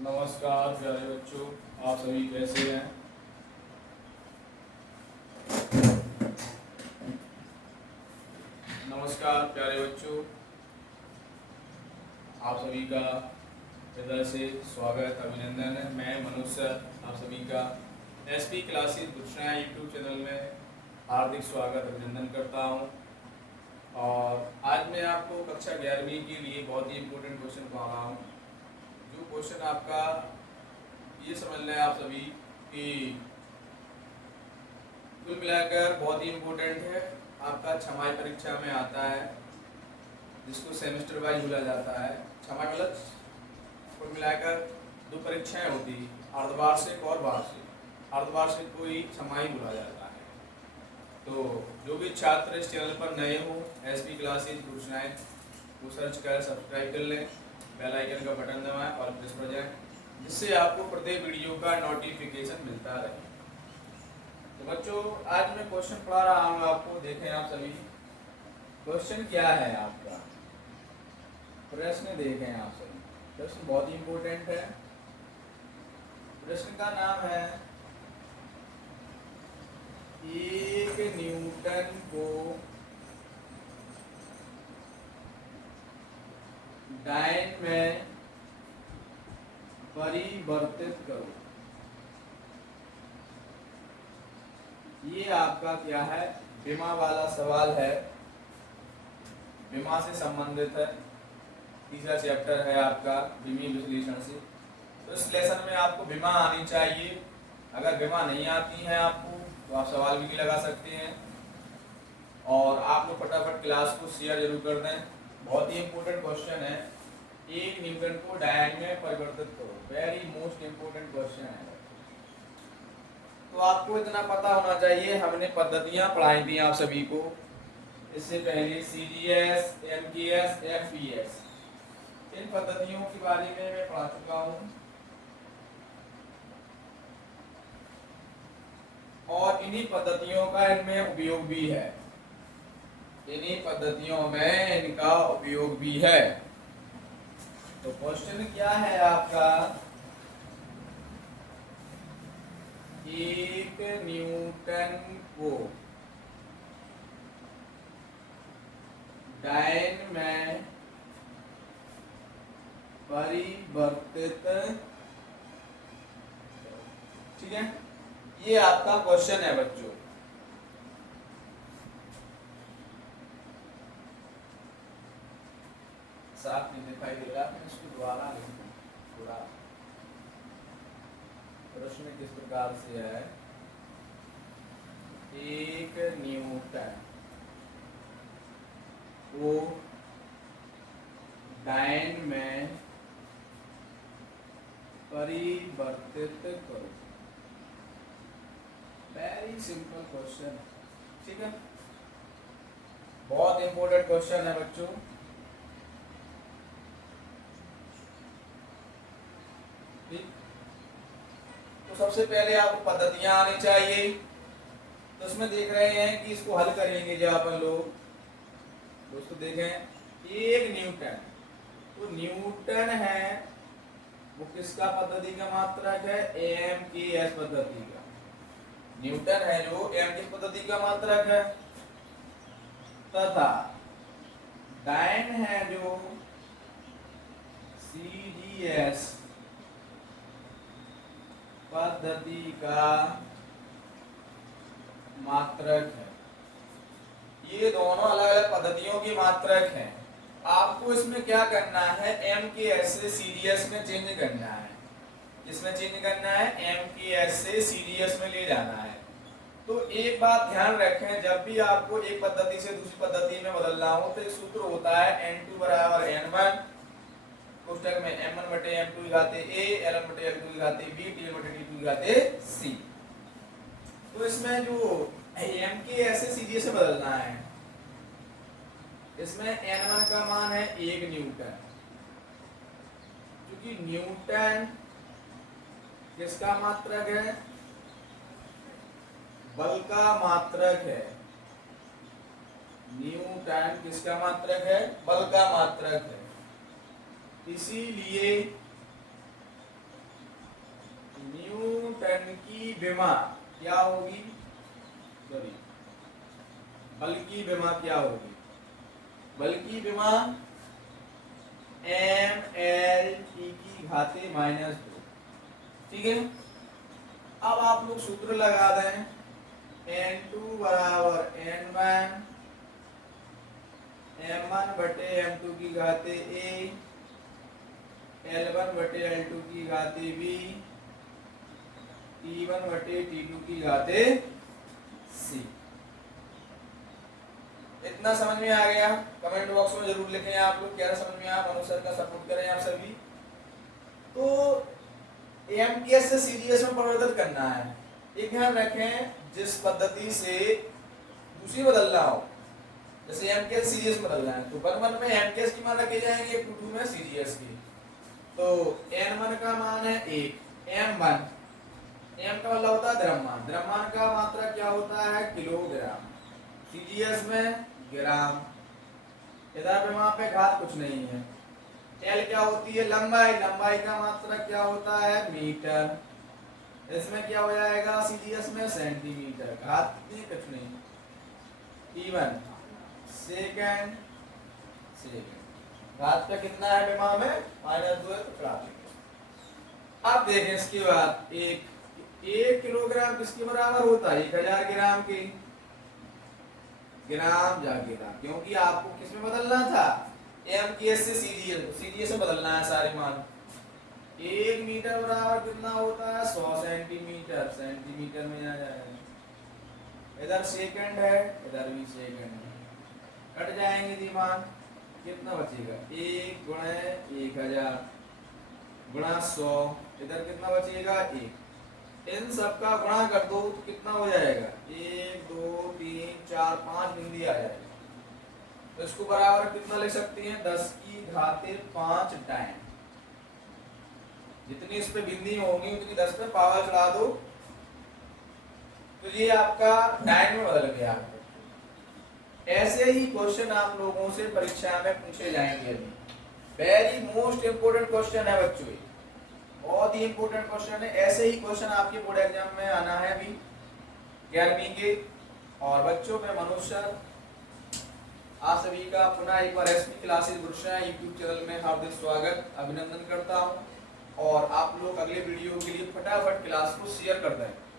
नमस्कार प्यारे बच्चों, आप सभी कैसे हैं। नमस्कार प्यारे बच्चों, आप सभी का हृदय से स्वागत अभिनंदन है। मैं मनोज सर आप सभी का SP classes Gujarat YouTube channel में हार्दिक स्वागत अभिनंदन करता हूं। और आज मैं आपको कक्षा 11वीं के लिए बहुत ही इम्पोर्टेंट क्वेश्चन पढ़ा रहा हूँ। जो क्वेश्चन आपका ये समझना है आप सभी कि कुल मिलाकर बहुत ही इम्पोर्टेंट है, आपका छमाही परीक्षा में आता है, जिसको सेमेस्टर वाइज बोला जाता है। छमाही मतलब कुल मिलाकर दो परीक्षाएं होती, अर्धवार्षिक और वार्षिक। अर्धवार्षिक को ही छमाही बोला जाता है। तो जो भी छात्र इस चैनल पर नए हो, एसपी क्लासेस गुजरात को सर्च कर सब्सक्राइब कर लें, बेल आइकन का बटन दबाएं और प्रेस पर जाएं, जिससे आपको प्रत्येक वीडियो का नोटिफिकेशन मिलता रहे। तो बच्चों, आज मैं क्वेश्चन पढ़ा रहा हूँ आपको, देखें आप सभी। क्वेश्चन क्या है आपका, प्रश्न देखें आप सभी। प्रश्न बहुत ही इम्पोर्टेंट है। प्रश्न का नाम है, एक न्यूटन को डायन में परिवर्तित करो। ये आपका क्या है, विमा वाला सवाल है, विमा से संबंधित है। तीसरा चैप्टर है आपका विमीय विश्लेषण से। तो इस लेसन में आपको विमा आनी चाहिए। अगर विमा नहीं आती है आपको तो आप सवाल भी लगा सकते हैं। और आप लोग फटाफट क्लास को शेयर जरूर कर दें। बहुत ही इंपॉर्टेंट क्वेश्चन है, एक न्यूटन को डायन में परिवर्तित करो। वेरी मोस्ट इंपोर्टेंट क्वेश्चन है। तो आपको इतना पता होना चाहिए, हमने पद्धतियां पढ़ाई थी आप सभी को इससे पहले, सीजीएस, एमकेएस, एफपीएस। इन पद्धतियों के बारे में मैं पढ़ा चुका हूं और इन्हीं पद्धतियों का इनमें उपयोग भी है। इन्हीं पद्धतियों में इनका उपयोग भी है। तो क्वेश्चन क्या है आपका, एक न्यूटन को डायन में परिवर्तित, ठीक है, ये आपका क्वेश्चन है बच्चों। साफ नहीं दिखाई दे रहा, मैं इसको दोबारा लिखूं थोड़ा। प्रश्न किस प्रकार से है, एक न्यूटन को डायन में परिवर्तित करो। वेरी सिंपल क्वेश्चन, ठीक है, बहुत इंपॉर्टेंट क्वेश्चन है बच्चों। तो सबसे पहले आपको पद्धतियां आनी चाहिए। तो उसमें देख रहे हैं कि इसको हल करेंगे जब अपन लोग। दोस्तों देखें, एक न्यूटन, तो न्यूटन है वो किसका पद्धति का मात्रक है, एम के एस पद्धति का। न्यूटन है जो एम की पद्धति का मात्रक है, तथा डायन है जो सीजीएस पद्धति का मात्रक है। ये दोनों अलग अलग पद्धतियों की मात्रक हैं। आपको इसमें क्या करना है, एम के एस से सीडीएस में चेंज करना है। इसमें चेंज करना है, एम के एस से सीडीएस में ले जाना है। तो एक बात ध्यान रखें, जब भी आपको एक पद्धति से दूसरी पद्धति में बदलना हो तो एक सूत्र होता है n2 बराबर n1, कोष्टक में m1 बटे m2 की घाते a, ln बटे l2 की घाते b, tl बटे t2 की घाते c। तो इसमें जो m के s से सीडीएस से बदलना है, इसमें n1 का मान है 1 न्यूटन, क्योंकि न्यूटन किसका मात्रक है, बल का मात्रक है। न्यूटन किसका मात्रक है, बल का मात्रक है। इसीलिए न्यूटन की विमा क्या होगी, सॉरी बल की विमा क्या होगी, बल की विमा mL/T की घाते -2। ठीक है, अब आप लोग सूत्र लगा दें, N2 बराबर N1 M1 बटे M2 की घाते A, L1 बटे L2 की घाते B, T1 बटे T2 की घाते C। इतना समझ में आ गया? कमेंट बॉक्स में जरूर लिखें आप लोग क्या समझ में आया, मनु सर का सपोर्ट करें आप सभी। तो एमकेएस से सीडीएस में परिवर्तित करना है। एक ध्यान रखें, जिस पद्धति से दूसरी बदलना हो, जैसे एमकेएस सीडीएस में बदलना है तो 1 में एमकेएस की मान रखे जाएंगे, 2 में सीडीएस की। तो n1 का मान है 1, m1 m का मतलब होता है द्रव्यमान, द्रव्यमान का मात्रा क्या होता है किलोग्राम, सीडीएस में ग्राम, इधर पे वहां पे घात कुछ नहीं है। L क्या होती है लंबाई, लंबाई का मात्रा क्या होता है मीटर, इसमें क्या हो जाएगा सीडीएस में सेंटीमीटर, घात कितनी कुछ नहीं। T1 सेकंड, घात का कितना है विमा में -2 है तो चढ़ा देंगे। अब देखें इसके बाद एक किलोग्राम किसके बराबर होता है 1000 ग्राम के, ग्राम जा ग्राम, क्योंकि आपको किस में बदलना था एमकेएस से सीडीएस में बदलना है सारे मान। 1 मीटर बराबर कितना होता है 100 सेंटीमीटर, सेंटीमीटर में आ जाएगा। इधर सेकंड है, इधर भी सेकंड है, कट जाएंगे जी मान, कितना बचेगा 1 गुणे 1000 गुणा 100, इधर कितना बचेगा 1, इन सब का गुणा कर दो तो कितना हो जाएगा 1 2 3 4 5 बिंदी आ जाएगा। तो इसको बराबर कितना लिख सकते हैं 10 की घाते 5 टाइम, जितनी इस पे बिंदी होंगी उतनी 10 पे पावर चढ़ा दो, तो ये आपका टाइम में बदल गया। ऐसे ही क्वेश्चन आप लोगों से परीक्षा में पूछे जाएंगे। अभी वेरी मोस्ट इंपोर्टेंट क्वेश्चन है बच्चों, बहुत ही इंपोर्टेंट क्वेश्चन है। ऐसे ही क्वेश्चन आपके बोर्ड एग्जाम में आना है अभी 11वीं के। और बच्चों में मनोज सर आप सभी का पुनः एक बार SP classes Gurusha YouTube channel में हार्दिक स्वागत अभिनंदन करता हूं। और आप लोग अगले वीडियो के लिए फटाफट क्लास को शेयर कर दें।